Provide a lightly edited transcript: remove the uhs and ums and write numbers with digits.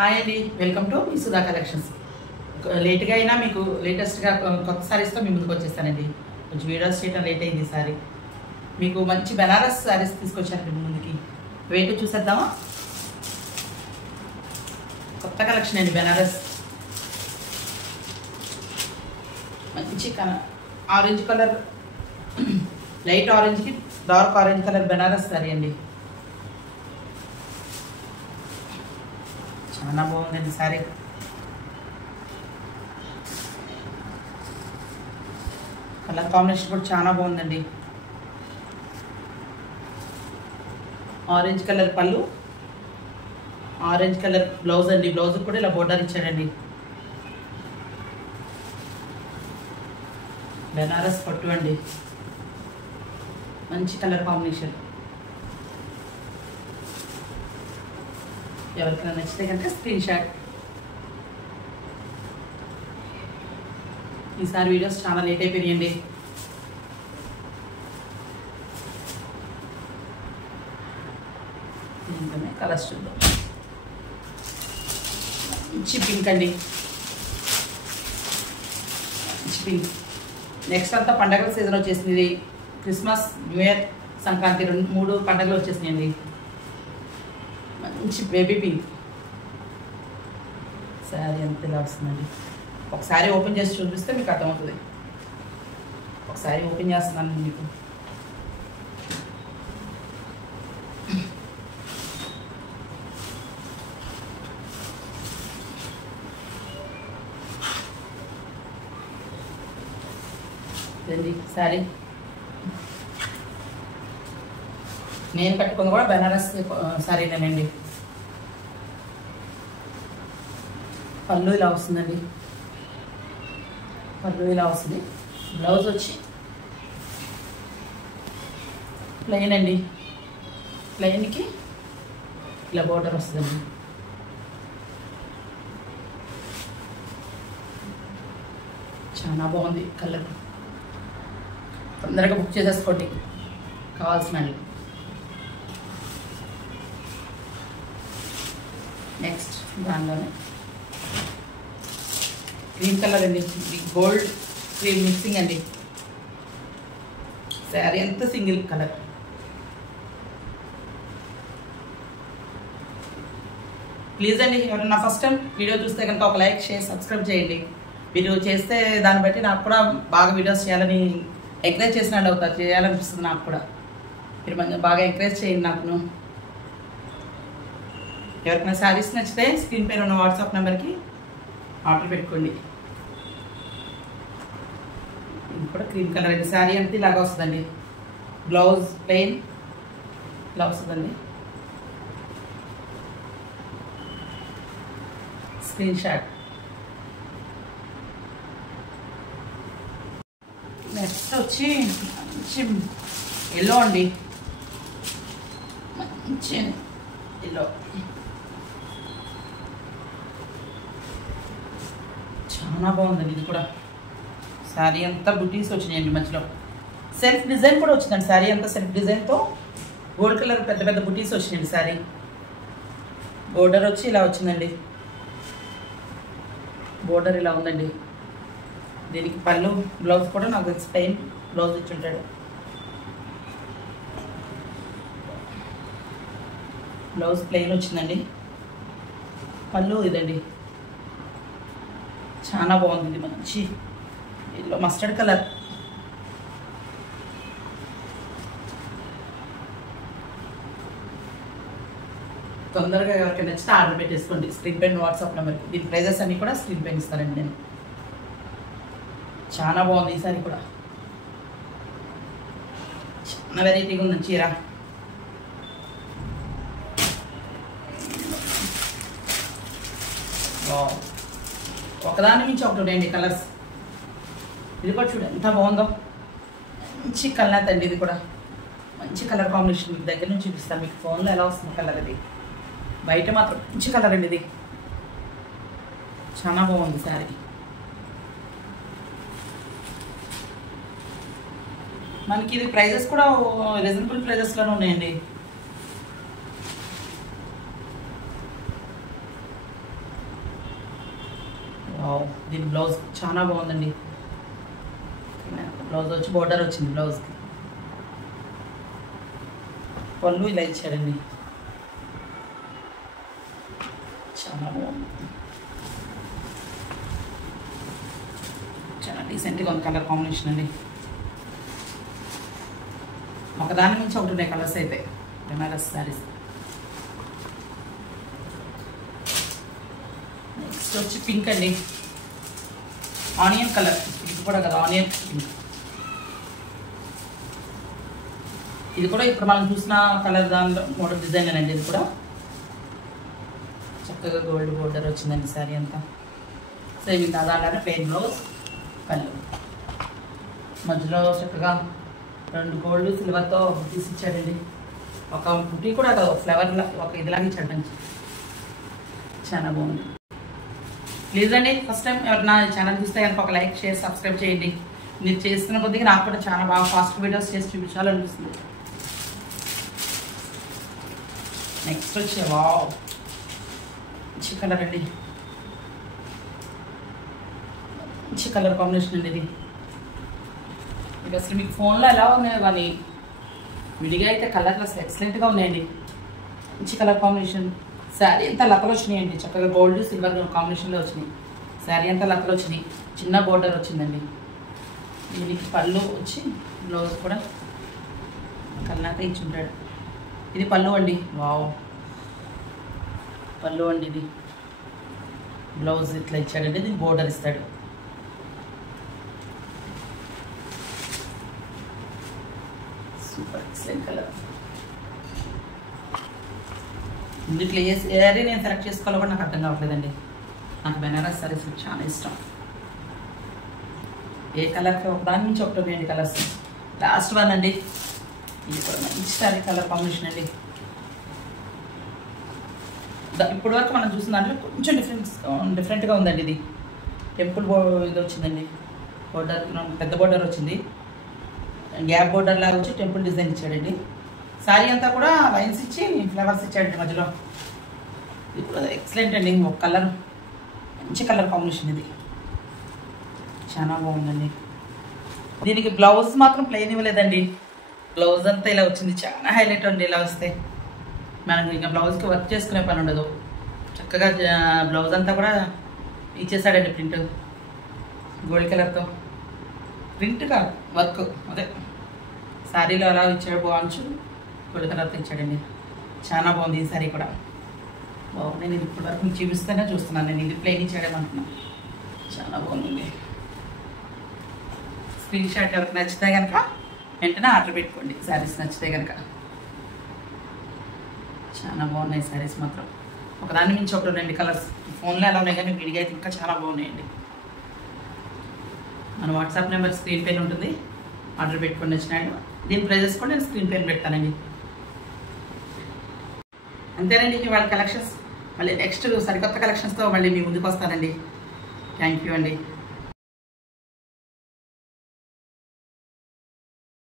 Hi అండి, welcome to me Sudha collections. లేట్గా అయినా మీకు లేటెస్ట్గా కొత్త సారీస్తో మీ ముందుకు వచ్చేస్తానండి. కొంచెం వీడియోస్ చేయడం లేట్ అయింది ఈసారి. మీకు మంచి బెనారస్ సారీస్ తీసుకొచ్చానండి మీ ముందుకి. వెయిట్ చూసేద్దామా? కొత్త కలెక్షన్ అండి బెనారస్. మంచి ఆరెంజ్ కలర్, లైట్ ఆరెంజ్కి dark orange colour Banaras sari అండి. చాలా బాగుందండి సారీ. కలర్ కాంబినేషన్ కూడా చాలా బాగుందండి. ఆరెంజ్ కలర్ పళ్ళు, ఆరెంజ్ కలర్ బ్లౌజ్ అండి. బ్లౌజ్ కూడా ఇలా బోర్డర్ ఇచ్చాడండి. బెనారస్ పట్టు అండి, మంచి కలర్ కాంబినేషన్. ఎవరికైనా నచ్చితే కనుక స్క్రీన్ షాట్. ఈసారి వీడియోస్ చాలా లేట్ అయిపోయాయండి. దీంట్లోనే కలర్స్ చూద్దాం. మంచి పింక్ అండి, మంచి పింక్. నెక్స్ట్ అంతా పండగల సీజన్ వచ్చేసింది. క్రిస్మస్, న్యూ ఇయర్, సంక్రాంతి 3 పండుగలు వచ్చేసినాయండి. మంచి బేబీ పింక్ శారీ అంత ఇలా వస్తుందండి. ఒకసారి ఓపెన్ చేసి చూపిస్తే మీకు అర్థమవుతుంది. ఒకసారి ఓపెన్ చేస్తున్నాను మీకు. ఇదండి శారీ. నేను కట్టుకుంది కూడా బెనారస్ శారీనేనండి. పళ్ళు ఇలా వస్తుందండి. పళ్ళు ఇలా వస్తుంది. బ్లౌజ్ వచ్చి ప్లెయిన్ అండి. ప్లెయిన్కి ఇలా బోర్డర్ వస్తుందండి. చాలా బాగుంది కలర్. తొందరగా బుక్ చేసేసుకోండి కావాల్సిన. నెక్స్ట్ దానిలోనే గ్రీన్ కలర్ అండి. గోల్డ్ క్రీమ్ మిక్సింగ్ అండి. శారీ అంతా సింగిల్ కలర్. ప్లీజ్ అండి, ఎవరైనా ఫస్ట్ టైం వీడియో చూస్తే కనుక ఒక లైక్, షేర్, సబ్స్క్రైబ్ చేయండి. మీరు చేస్తే దాన్ని బట్టి నాకు కూడా బాగా వీడియోస్ చేయాలని ఎంకరేజ్ చేసినట్టు అవుతారు. చేయాలనిపిస్తుంది నాకు కూడా. మీరు మంచిగా బాగా ఎంకరేజ్ చేయండి నాకును. ఎవరికైనా శారీస్ నచ్చితే స్క్రీన్ పైన ఉన్న వాట్సాప్ నెంబర్కి ఆర్డర్ పెట్టుకోండి. ఇది కూడా క్రీమ్ కలర్ అండి. శారీ అంతా ఇలాగా వస్తుందండి. బ్లౌజ్ ప్లెయిన్ ఇలా వస్తుందండి. Screen shot. నెక్స్ట్ వచ్చి మంచి ఎల్లో అండి. మంచి ఎల్లో, చాలా బాగుందండి. ఇది కూడా శారీ అంతా బుటీస్ వచ్చినాయండి. మధ్యలో సెల్ఫ్ డిజైన్ కూడా వచ్చిందండి. శారీ అంతా సెల్ఫ్ డిజైన్తో గోల్డ్ కలర్ పెద్ద పెద్ద బుటీస్ వచ్చినాయండి. శారీ బోర్డర్ వచ్చి ఇలా వచ్చిందండి. బోర్డర్ ఇలా ఉందండి. దీనికి పళ్ళు, బ్లౌజ్ కూడా నాకు తెలిసి ప్లెయిన్ బ్లౌజ్ ఇచ్చి ఉంటాడు. బ్లౌజ్ ప్లెయిన్ వచ్చిందండి. పళ్ళు ఇదండి. చాలా బాగుంది. ఇది మంచి ఎల్లో మస్టర్డ్ కలర్. తొందరగా ఎవరికైనా నచ్చితే ఆర్డర్ పెట్టేసుకోండి. స్క్రీన్ పైన వాట్సాప్ నెంబర్కి. దీని ప్రైజెస్ అన్నీ కూడా స్క్రీన్ పైన ఇస్తానండి నేను. చాలా బాగుంది ఈ సారీ కూడా. చాలా వెరైటీగా ఉంది చీర. ఒకదాని నుంచి ఒకటి ఉన్నాయండి కలర్స్. ఇది కూడా చూడండి ఎంత బాగుందో. మంచి కలర్ అండి. ఇది కూడా మంచి కలర్ కాంబినేషన్. మీకు దగ్గర నుంచి చూపిస్తాను. మీకు ఫోన్లో ఎలా వస్తుంది కలర్. ఇది బయట మాత్రం మంచి కలర్ అండి. ఇది చాలా బాగుంది శారీ. మనకి ఇది ప్రైజెస్ కూడా రీజనబుల్ ప్రైజెస్లోనే ఉన్నాయండి. వావ్, దీని బ్లౌజ్ చాలా బాగుందండి. బ్లౌజ్ వచ్చి బోర్డర్ వచ్చింది బ్లౌజ్కి. పళ్ళు ఇలా ఇచ్చాడండి, చాలా బాగుంది. చాలా డీసెంట్గా ఉంది కలర్ కాంబినేషన్ అండి. ఒకదాని నుంచి ఒకటి ఉన్నాయి కలర్స్ అయితే బెనారస్ శారీస్. నెక్స్ట్ వచ్చి పింక్ అండి, ఆనియన్ కలర్. ఇది కూడా కదా ఆనియన్ పింక్. ఇది కూడా ఇప్పుడు మనం చూసిన కలర్ దానిలో మోడల్ డిజైన్ అండి. ఇది కూడా చక్కగా గోల్డ్ బోర్డర్ వచ్చిందండి శారీ అంతా. సేమ్ ఇంకా అలానే ప్లెయిన్ బ్లౌజ్, పళ్ళు మధ్యలో చక్కగా 2 గోల్డ్ సిల్వర్తో తీసి ఇచ్చాడండి. ఒక బుటీ కూడా ఫ్లవర్ ఒక ఇదిలాగా ఇచ్చాడు మంచి, చాలా బాగుంది. ప్లీజ్ అండి, ఫస్ట్ టైం ఎవరు నా ఛానల్ చూస్తే కనుక ఒక లైక్, షేర్, సబ్స్క్రైబ్ చేయండి. మీరు చేస్తున్న కొద్దిగా నాకు కూడా చాలా బాగా ఫాస్ట్ వీడియోస్ చేసి చూపించాలనిపిస్తుంది. నెక్స్ట్ వచ్చే వావ్, మంచి కలర్ అండి, మంచి కలర్ కాంబినేషన్ అండి. ఇది అసలు మీకు ఫోన్లో ఎలా ఉన్నాయో కానీ విడిగా అయితే కలర్లు అసలు ఎక్సలెంట్గా ఉన్నాయండి. మంచి కలర్ కాంబినేషన్. శారీ అంతా లతలు వచ్చినాయండి, చక్కగా గోల్డ్ సిల్వర్ కాంబినేషన్లో వచ్చినాయి. శారీ అంతా లతలు వచ్చినాయి, చిన్న బోర్డర్ వచ్చిందండి. దీనికి పళ్ళు వచ్చి బ్లౌజ్ కూడా కల్లాక ఇచ్చి ఉంటాడు. ఇది పళ్ళు అండి. వావ్, పళ్ళు అండి. ఇది బ్లౌజ్ ఇట్లా ఇచ్చాడండి, దీనికి బోర్డర్ ఇస్తాడు. Super excellent colour. ఇందులో ఏ శారీ నేను సెలెక్ట్ చేసుకోవాలో కూడా నాకు అర్థం కావట్లేదండి. నాకు బెనారస్ శారీస్ చాలా ఇష్టం. ఏ కలర్కి దాని నుంచి ఒకటి ఉన్నాయండి కలర్స్. లాస్ట్ వన్ అండి, ఇది కూడా మంచి శారీ కలర్ కాంబినేషన్ అండి. ఇప్పటి వరకు మనం చూసిన దాంట్లో కొంచెం డిఫరెంట్గా ఉందండి. ఇది టెంపుల్ ఇది వచ్చిందండి, బోర్డర్ పెద్ద బోర్డర్ వచ్చింది, గ్యాప్ బోర్డర్ లాగా వచ్చి టెంపుల్ డిజైన్ ఇచ్చాడండి. శారీ అంతా కూడా లైన్స్ ఇచ్చి ఫ్లవర్స్ ఇచ్చాడండి మధ్యలో. ఇది కూడా ఎక్సలెంట్ అండి. ఒక కలర్ మంచి కలర్ కాంబినేషన్, ఇది చాలా బాగుందండి. దీనికి బ్లౌజ్ మాత్రం ప్లెయిన్ ఇవ్వలేదండి, బ్లౌజ్ అంతా ఇలా వచ్చింది. చాలా హైలైట్ అండి ఇలా వస్తే. మనకు ఇంకా బ్లౌజ్కి వర్క్ చేసుకునే పని ఉండదు. చక్కగా బ్లౌజ్ అంతా కూడా ఇచ్చేసాడండి ప్రింట్, గోల్డ్ కలర్తో. ప్రింట్ కాదు వర్క్, అదే శారీలో అలా ఇచ్చాడు. బాగుంచు గోల్డ్ కలర్తో ఇచ్చాడండి, చాలా బాగుంది. ఈ శారీ కూడా బాగుంది. నేను ఇప్పటి వరకు మీకు చూపిస్తేనే చూస్తున్నాను. నేను ఇది ప్లెయిన్ ఇచ్చాడేమంటున్నాను, చాలా బాగుందండి. స్క్రీన్ షాట్ ఎవరికి నచ్చితే కనుక వెంటనే ఆర్డర్ పెట్టుకోండి. శారీస్ నచ్చితే కనుక చాలా బాగున్నాయి శారీస్ మాత్రం. ఒకదాని మించి ఒకటి 2 కలర్స్. ఫోన్లో ఎలా ఉన్నాయి కానీ విడిగా అయితే ఇంకా చాలా బాగున్నాయండి. మన వాట్సాప్ నెంబర్ స్క్రీన్ పైన ఉంటుంది, ఆర్డర్ పెట్టుకొని వచ్చినాడు. దీని ప్రైజెస్ కూడా నేను స్క్రీన్ పైన పెడతానండి. అంతేనండి వాళ్ళ కలెక్షన్స్. మళ్ళీ నెక్స్ట్ సరికొత్త కలెక్షన్స్తో మళ్ళీ మీ ముందుకు వస్తానండి. థ్యాంక్ యూ అండి.